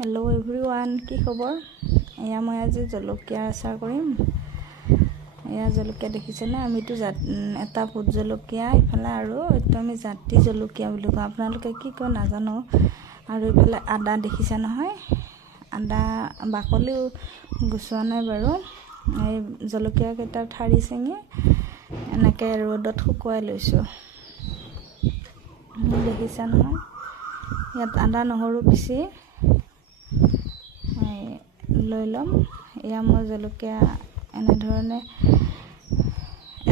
Hello' everyone, কি খবৰ? এয়া মই আজি জলকীয়াৰ আচাৰ কৰিম। এয়া জলকীয়া দেখিছেনে? আমিতো এটা ভোট জলকীয়া, ইফালে আৰু এইটো আমি জাতি জলকীয়া বুলি কওঁ, আপোনালোকে কি কয় নাজানো। আৰু ইফালে আদা দেখিছে নহয়, আদা বাকলিও গুচোৱা নাই বাৰু। এই জলকীয়াকেইটাৰ ঠাৰি ছিঙি এনেকৈ ৰ'দত শুকুৱাই লৈছোঁ, দেখিছে নহয়। ইয়াত আদা নহৰু পিচি লৈ ল'ম। এয়া মই জলকীয়া এনেধৰণে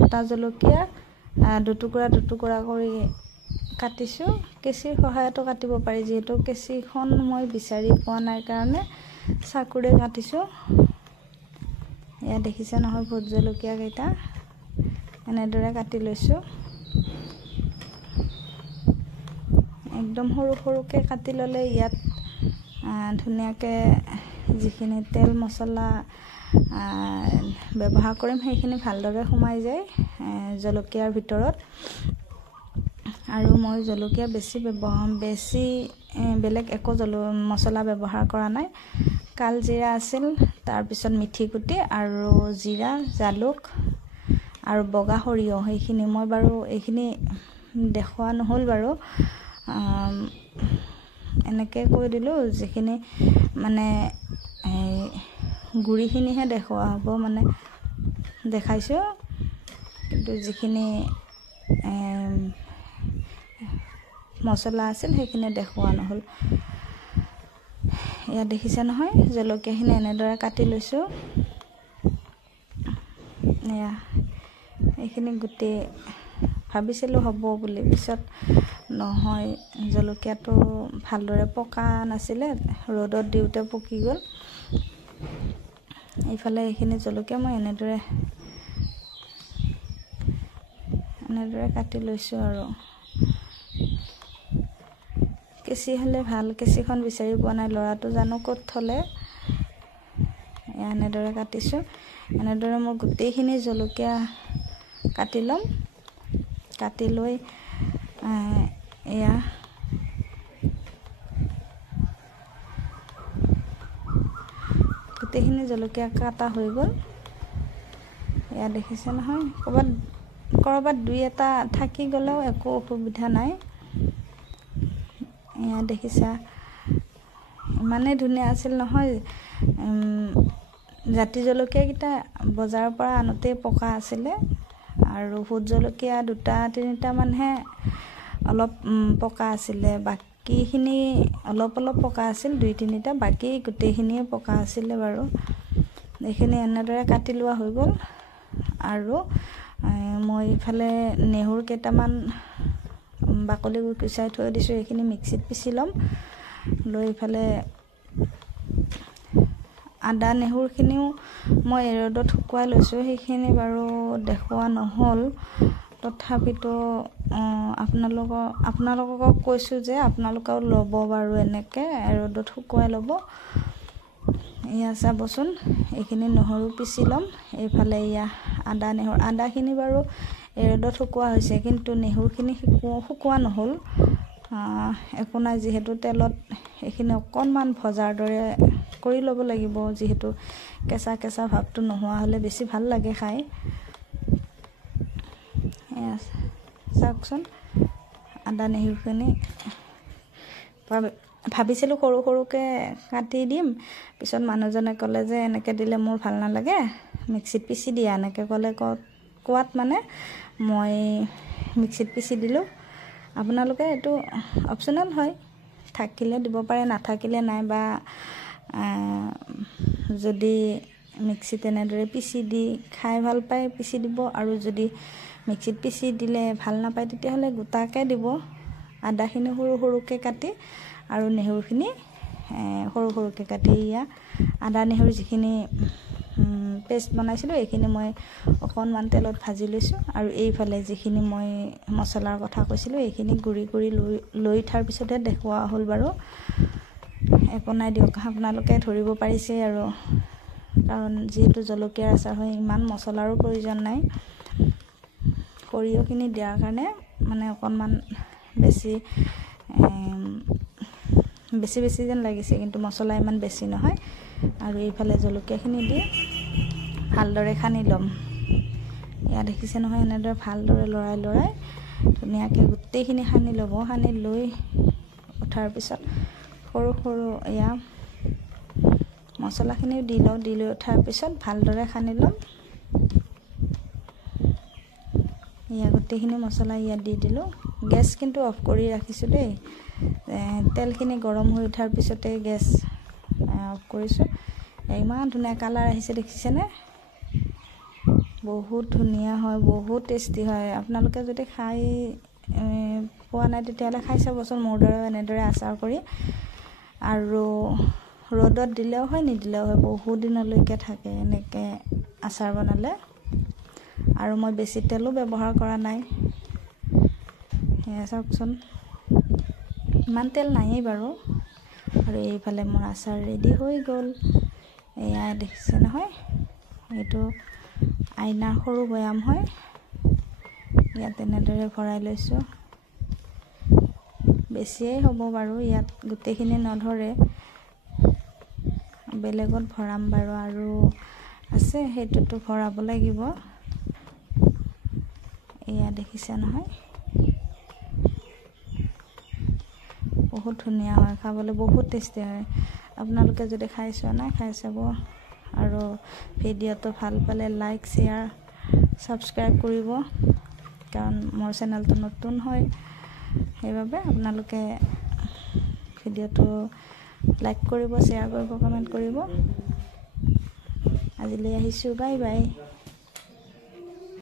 এটা জলকীয়া দুটুকুৰা কৰি কাটিছোঁ। কেঁচিৰ সহায়তো কাটিব পাৰি, যিহেতু কেঁচিখন মই বিচাৰি পোৱা নাই কাৰণে চাকুৰে কাটিছোঁ। এয়া দেখিছে নহয়, ভোট জলকীয়াকেইটা এনেদৰে কাটি লৈছোঁ। একদম সৰু সৰুকৈ কাটি ল'লে ইয়াত ধুনীয়াকৈ যিখিনি তেল মছলা ব্যৱহাৰ কৰিম সেইখিনি ভালদৰে সোমাই যায় জলকীয়াৰ ভিতৰত। আৰু মই জলকীয়া বেছি বেলেগ একো মছলা ব্যৱহাৰ কৰা নাই। কালজিৰা আছিল, তাৰপিছত মিঠি গুটি আৰু জিৰা, জালুক আৰু বগা সৰিয়হ। সেইখিনি মই বাৰু এইখিনি দেখুওৱা নহ'ল বাৰু, এনেকৈ কৈ দিলোঁ। যিখিনি মানে গুড়িখিনিহে দেখুওৱা হ'ব, মানে দেখাইছোঁ, কিন্তু যিখিনি মছলা আছিল সেইখিনি দেখুওৱা নহ'ল। ইয়াত দেখিছে নহয়, জলকীয়াখিনি এনেদৰে কাটি লৈছোঁ। এয়া এইখিনি গোটেই ভাবিছিলোঁ হ'ব বুলি, পিছত নহয়, জলকীয়াটো ভালদৰে পকা নাছিলে, ৰ'দত দিওঁতে পকি গ'ল। এইফালে এইখিনি জলকীয়া মই এনেদৰে কাটি লৈছোঁ। আৰু কেঁচি হ'লে ভাল, কেঁচিখন বিচাৰি পোৱা নাই, ল'ৰাটো জানো ক'ত থ'লে। এনেদৰে কাটিছোঁ। এনেদৰে মই গোটেইখিনি জলকীয়া কাটি ল'ম। কাটি লৈ এয়া গোটেইখিনি জলকীয়া কাটা হৈ গ'ল। এয়া দেখিছে নহয়, ক'ৰবাত দুই এটা থাকি গ'লেও একো অসুবিধা নাই। এয়া দেখিছা, ইমানেই ধুনীয়া আছিল নহয়। জাতি জলকীয়াকেইটা বজাৰৰ পৰা আনোতেই পকা আছিলে, আৰু ভোট জলকীয়া 2-3টামানহে অলপ পকা আছিলে। বাকীখিনি অলপ পকা আছিল, 2-3টা, বাকী গোটেইখিনিয়ে পকা আছিলে বাৰু। এইখিনি এনেদৰে কাটি লোৱা হৈ গ'ল। আৰু মই ইফালে নেহুৰ কেইটামান বাকলি গুচাই থৈ দিছোঁ, এইখিনি মিক্সিত পিচি ল'ম। লৈ ইফালে আদা নেহুৰখিনিও মই ৰ'দত শুকুৱাই লৈছোঁ, সেইখিনি বাৰু দেখুওৱা নহ'ল। তথাপিতো আপোনালোকক কৈছোঁ যে আপোনালোকেও ল'ব বাৰু, এনেকৈ ৰ'দত শুকুৱাই ল'ব। এয়া চাবচোন, এইখিনি নহৰু পিচি ল'ম। এইফালে এয়া আদা নেহুৰ, আদাখিনি বাৰু ৰ'দত শুকোৱা হৈছে, কিন্তু নেহুৰখিনি শুকোৱা নহ'ল। একো নাই, যিহেতু তেলত এইখিনি অকণমান ভজাৰ দৰে কৰি ল'ব লাগিব, যিহেতু কেঁচা ভাৱটো নোহোৱা হ'লে বেছি ভাল লাগে খাই। এয়া চাওকচোন, আদা নেহুৰখিনি ভাবিছিলোঁ সৰু সৰুকৈ কাটি দিম, পিছত মানুহজনে ক'লে যে এনেকৈ দিলে মোৰ ভাল নালাগে, মিক্সিত পিচি দিয়া, এনেকৈ কোৱাত মানে মই মিক্সিত পিচি দিলোঁ। আপোনালোকে এইটো অপশ্যনেল হয়, থাকিলে দিব পাৰে, নাথাকিলে নাই। বা যদি মিক্সিত এনেদৰে পিচি দি খাই ভাল পায় পিচি দিব, আৰু যদি মিক্সিত পিচি দিলে ভাল নাপায় তেতিয়াহ'লে গোটাকৈ দিব। আদাখিনি সৰু সৰুকৈ কাটি আৰু নেহুৰখিনি সৰু সৰুকৈ কাটি, এয়া আদা নেহুৰ যিখিনি পেষ্ট বনাইছিলোঁ এইখিনি মই অকণমান তেলত ভাজি লৈছোঁ। আৰু এইফালে যিখিনি মই মছলাৰ কথা কৈছিলোঁ এইখিনি গুড়ি কৰি লৈ উঠাৰ পিছতহে দেখুওৱা হ'ল বাৰু। একো নাই দিয়ক, আপোনালোকে ধৰিব পাৰিছে আৰু, কাৰণ যিহেতু জলকীয়াৰ আচাৰ হয়, ইমান মছলাৰো প্ৰয়োজন নাই। সৰিয়হখিনি দিয়াৰ কাৰণে মানে অকণমান বেছি বেছি বেছি যেন লাগিছে, কিন্তু মছলা ইমান বেছি নহয়। আৰু এইফালে জলকীয়াখিনি দি ভালদৰে সানি ল'ম। ইয়াত দেখিছে নহয়, এনেদৰে ভালদৰে লৰাই ধুনীয়াকৈ গোটেইখিনি সানি ল'ব। সানি লৈ উঠাৰ পিছত সৰু সৰু এয়া মছলাখিনিও দি লওঁ। দি লৈ উঠাৰ পিছত ভালদৰে সানি ল'ম। এয়া গোটেইখিনি মছলা ইয়াত দি দিলোঁ। গেছ কিন্তু অফ কৰি ৰাখিছোঁ দেই। তেলখিনি গৰম হৈ উঠাৰ পিছতে গেছ অফ কৰিছোঁ। ইমান ধুনীয়া কালাৰ আহিছে দেখিছেনে? বহুত ধুনীয়া হয়, বহুত টেষ্টি হয়। আপোনালোকে যদি খাই পোৱা নাই তেতিয়াহ'লে খাই চাবচোন মোৰ দৰে এনেদৰে আচাৰ কৰি। আৰু ৰ'দত দিলেও হয়, নিদিলেও হয়, বহুত দিনলৈকে থাকে এনেকৈ আচাৰ বনালে। আৰু মই বেছি তেলো ব্যৱহাৰ কৰা নাই। সেয়া চাওকচোন, ইমান তেল নায়েই বাৰু। আৰু এইফালে মোৰ আচাৰ ৰেডি হৈ গ'ল। এয়া দেখিছে নহয়, এইটো আইনাৰ সৰু বৈয়াম হয়। ইয়াত এনেদৰে ভৰাই লৈছোঁ। বেছিয়েই হ'ব বাৰু, ইয়াত গোটেইখিনি নধৰে, বেলেগত ভৰাম বাৰু। আৰু আছে, সেইটোতো ভৰাব লাগিব। এয়া দেখিছে নহয়, বহুত ধুনীয়া হয়, খাবলৈ বহুত টেষ্টি হয়। আপোনালোকে যদি খাই চোৱা নাই, খাই চাব। আৰু ভিডিঅ'টো ভাল পালে লাইক, শ্বেয়াৰ, ছাবস্ক্ৰাইব কৰিব, কাৰণ মোৰ চেনেলটো নতুন হয়। সেইবাবে আপোনালোকে ভিডিঅ'টো লাইক কৰিব, শ্বেয়াৰ কৰিব, কমেণ্ট কৰিব। আজিলৈ আহিছোঁ, বাই বাই।